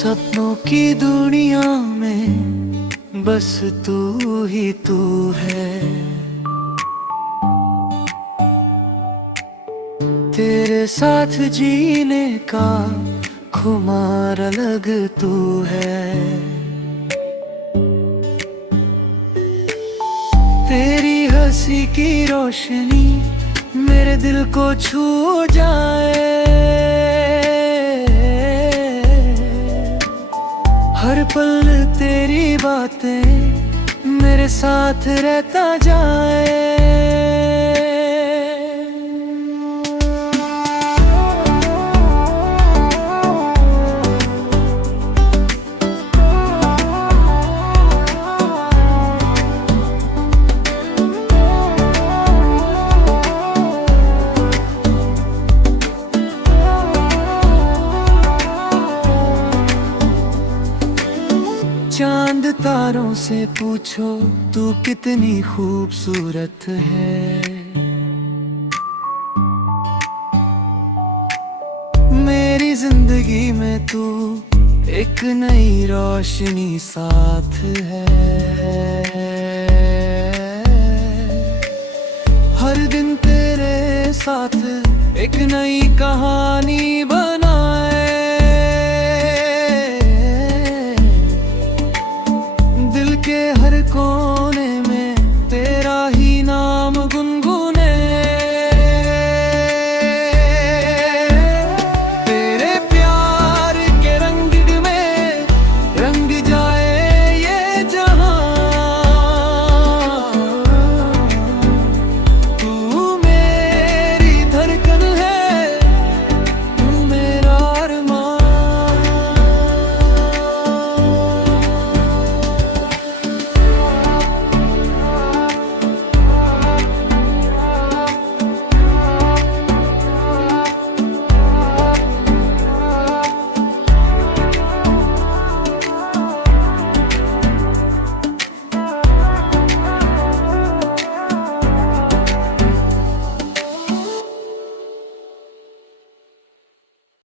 सपनों की दुनिया में बस तू ही तू है। तेरे साथ जीने का खुमार अलग तू है। तेरी हंसी की रोशनी मेरे दिल को छू जाए। हर पल तेरी बातें मेरे साथ रहता जाए। चांद तारों से पूछो तू कितनी खूबसूरत है। मेरी जिंदगी में तू एक नई रोशनी साथ है। हर दिन तेरे साथ एक नई कहानी बनाए। दिल के हर कोने